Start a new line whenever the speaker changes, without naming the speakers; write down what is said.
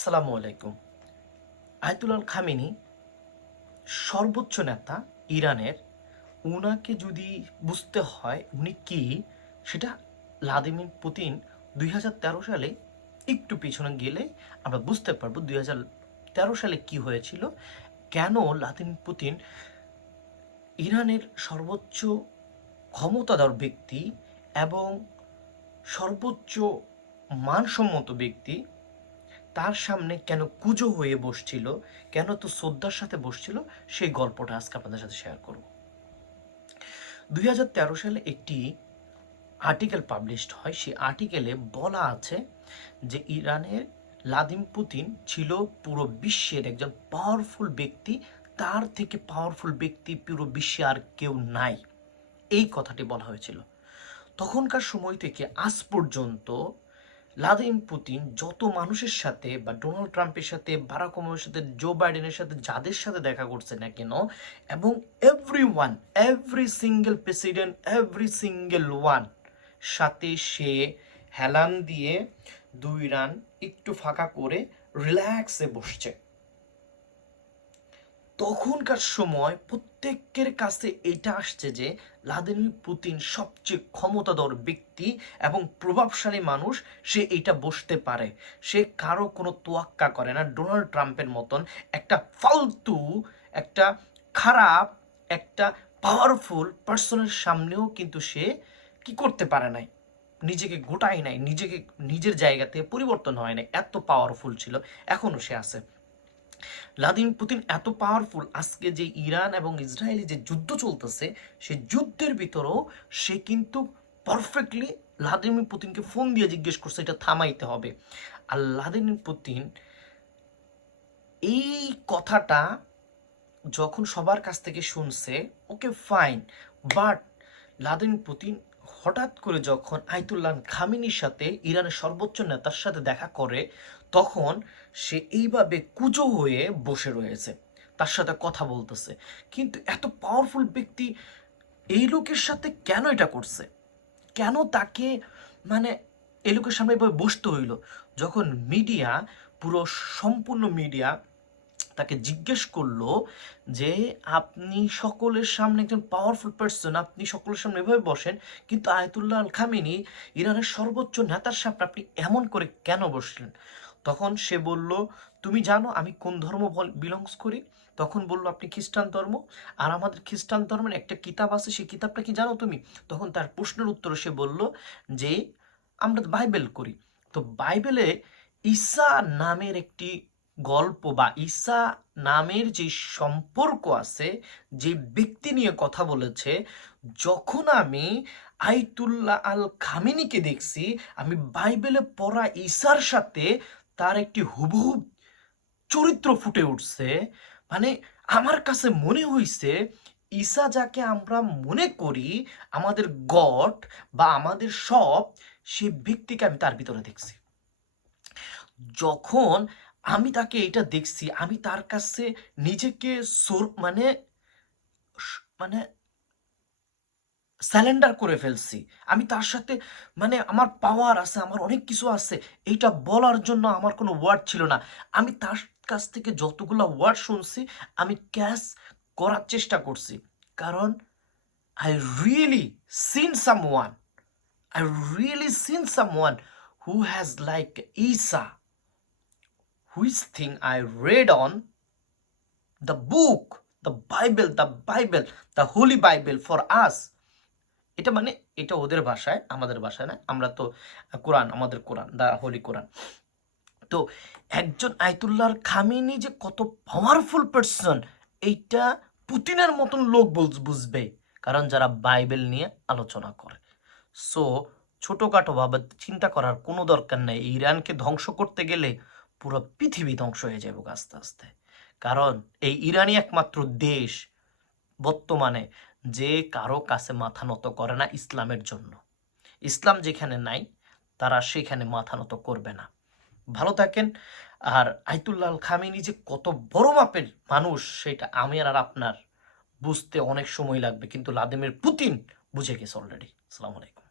আসসালামু আলাইকুম। আয়তুলাল খামিনি সর্বোচ্চ নেতা ইরানের, উনাকে যদি বুঝতে হয় উনি কি, সেটা ভ্লাদিমির পুতিন দুই হাজার তেরো সালে একটু পিছনে গেলে আমরা বুঝতে পারব দুই সালে কি হয়েছিল, কেন ভ্লাদিমির পুতিন ইরানের সর্বোচ্চ ক্ষমতাধর ব্যক্তি এবং সর্বোচ্চ মানসম্মত ব্যক্তি তার সামনে কেন কুজো হয়ে বসছিল, কেন তো শ্রদ্ধার সাথে বসছিল, সেই গল্পটা আজকে আপনাদের সাথে শেয়ার করব। দুই সালে একটি আর্টিকেল পাবলিশড হয়। সেই আর্টিকেলে বলা আছে যে ইরানের লাদিম পুতিন ছিল পুরো বিশ্বের একজন পাওয়ারফুল ব্যক্তি, তার থেকে পাওয়ারফুল ব্যক্তি পুরো বিশ্বে আর কেউ নাই। এই কথাটি বলা হয়েছিল। তখনকার সময় থেকে আজ পর্যন্ত ভ্লাদিমির পুতিন যত মানুষের সাথে বা ডোনাল্ড ট্রাম্পের সাথে, বারাক ওবামার সাথে, জো বাইডেনের সাথে, যাদের সাথে দেখা করছে না কেন, এবং every one every single president every single one সাথে সে হেলান দিয়ে দুই রান একটু ফাঁকা করে রিল্যাক্সে বসছে। তখনকার সময় প্রত্যেকের কাছে এটা আসছে যে ভ্লাদিমির পুতিন সবচেয়ে ক্ষমতাধর ব্যক্তি এবং প্রভাবশালী মানুষ, সে এটা বসতে পারে। সে কারও কোনো তোয়াক্কা করে না। ডোনাল্ড ট্রাম্পের মতন একটা ফালতু, একটা খারাপ, একটা পাওয়ারফুল পার্সনের সামনেও কিন্তু সে কি করতে পারে নাই। নিজেকে গোটাই নাই, নিজেকে, নিজের জায়গাতে পরিবর্তন হয় নাই। এত পাওয়ারফুল ছিল। এখনও সে আছে। ভ্লাদিমির পুতিন এত পাওয়ারফুল আজকে যে ইরান এবং ইসরায়েলি যে যুদ্ধ চলতেছে সেই যুদ্ধের ভিতরেও সে কিন্তু পারফেক্টলি ভ্লাদিমির পুতিনকে ফোন দিয়ে জিজ্ঞেস করছে, এটা থামাইতে হবে। আর ভ্লাদিমির পুতিন এই কথাটা যখন সবার কাছ থেকে শুনছে, okay fine but Vladimir Putin হঠাৎ করে যখন আইতুল্লাহ খামিনির সাথে ইরানের সর্বোচ্চ নেতার সাথে দেখা করে তখন সে এইভাবে কুজো হয়ে বসে রয়েছে। তার সাথে কথা বলতেছে। কিন্তু এত পাওয়ারফুল ব্যক্তি এই লোকের সাথে কেন এটা করছে? কেন তাকে মানে এই লোকের সামনে এভাবে বসতে হইল? যখন মিডিয়া পুরো সম্পূর্ণ মিডিয়া তাকে জিজ্ঞেস করল যে, আপনি সকলের সামনে একজন পাওয়ারফুল পার্সন আপনি সকলের সামনে এভাবে বসেন, কিন্তু আয়তুল্লাহ আল খামিনি ইরানের সর্বোচ্চ নেতার সামনে আপনি এমন করে কেন বসলেন? তখন সে বলল, তুমি জানো আমি কোন ধর্ম বিলংস করি? তখন বলল, আপনি খ্রিস্টান ধর্ম। আর আমাদের খ্রিস্টান ধর্মের একটা কিতাব আছে, সেই কিতাবটা কি জানো তুমি? তখন তার প্রশ্নের উত্তরে সে বলল, যে আমরা বাইবেল করি। তো বাইবেলে ঈসা নামের একটি গল্প বা ঈসা নামের যে সম্পর্ক আছে, যে ব্যক্তি নিয়ে কথা বলেছে, যখন আমি আইতুল্লাহ আল খামিনিকে দেখছি, আমি বাইবেলে পড়া ঈসার সাথে তার একটি হুবহু চরিত্র ফুটে উঠছে। মানে আমার কাছে মনে হইছে, ঈসা যাকে আমরা মনে করি আমাদের গড বা আমাদের সব, সে ব্যক্তিকে আমি তার ভিতরে দেখছি। যখন আমি তাকে এটা দেখছি, আমি তার কাছে নিজেকে মানে মানে স্যালেন্ডার করে ফেলছি। আমি তার সাথে মানে আমার পাওয়ার আছে, আমার অনেক কিছু আছে, এইটা বলার জন্য আমার কোনো ওয়ার্ড ছিল না। আমি তার কাছ থেকে যতগুলো ওয়ার্ড শুনছি, আমি ক্যাশ করার চেষ্টা করছি। কারণ I really seen someone I really seen someone who has like Isa which thing I read on the book the Bible the Bible the holy Bible for us. এটা মানে এটা ওদের ভাষায়, আমাদের ভাষায় না, আমরা তো কোরআন, আমাদের কোরআন, দা হোলি কোরআন। তো একজন আয়তুল্লাহর খামিনি যে কত পাওয়ারফুল পার্সন এইটা পুতিনের মতন লোক বুঝবে। কারণ যারা বাইবেল নিয়ে আলোচনা করে। সো ছোটোখাটো ভাবে চিন্তা করার কোনো দরকার নেই। ইরানকে ধ্বংস করতে গেলে পুরো পৃথিবী ধ্বংস হয়ে যাবে আস্তে আস্তে। কারণ এই ইরানই একমাত্র দেশ বর্তমানে। যে কারও কাছে মাথা নত করে না ইসলামের জন্য। ইসলাম যেখানে নাই, তারা সেখানে মাথা নত করবে না। ভালো থাকেন। আর আইতুল্লাহ খামিনি যে কত বড় মাপের মানুষ, সেটা আমি আর আপনার বুঝতে অনেক সময় লাগবে, কিন্তু লাদেমের পুতিন বুঝে গেছে অলরেডি আসসালামু আলাইকুম।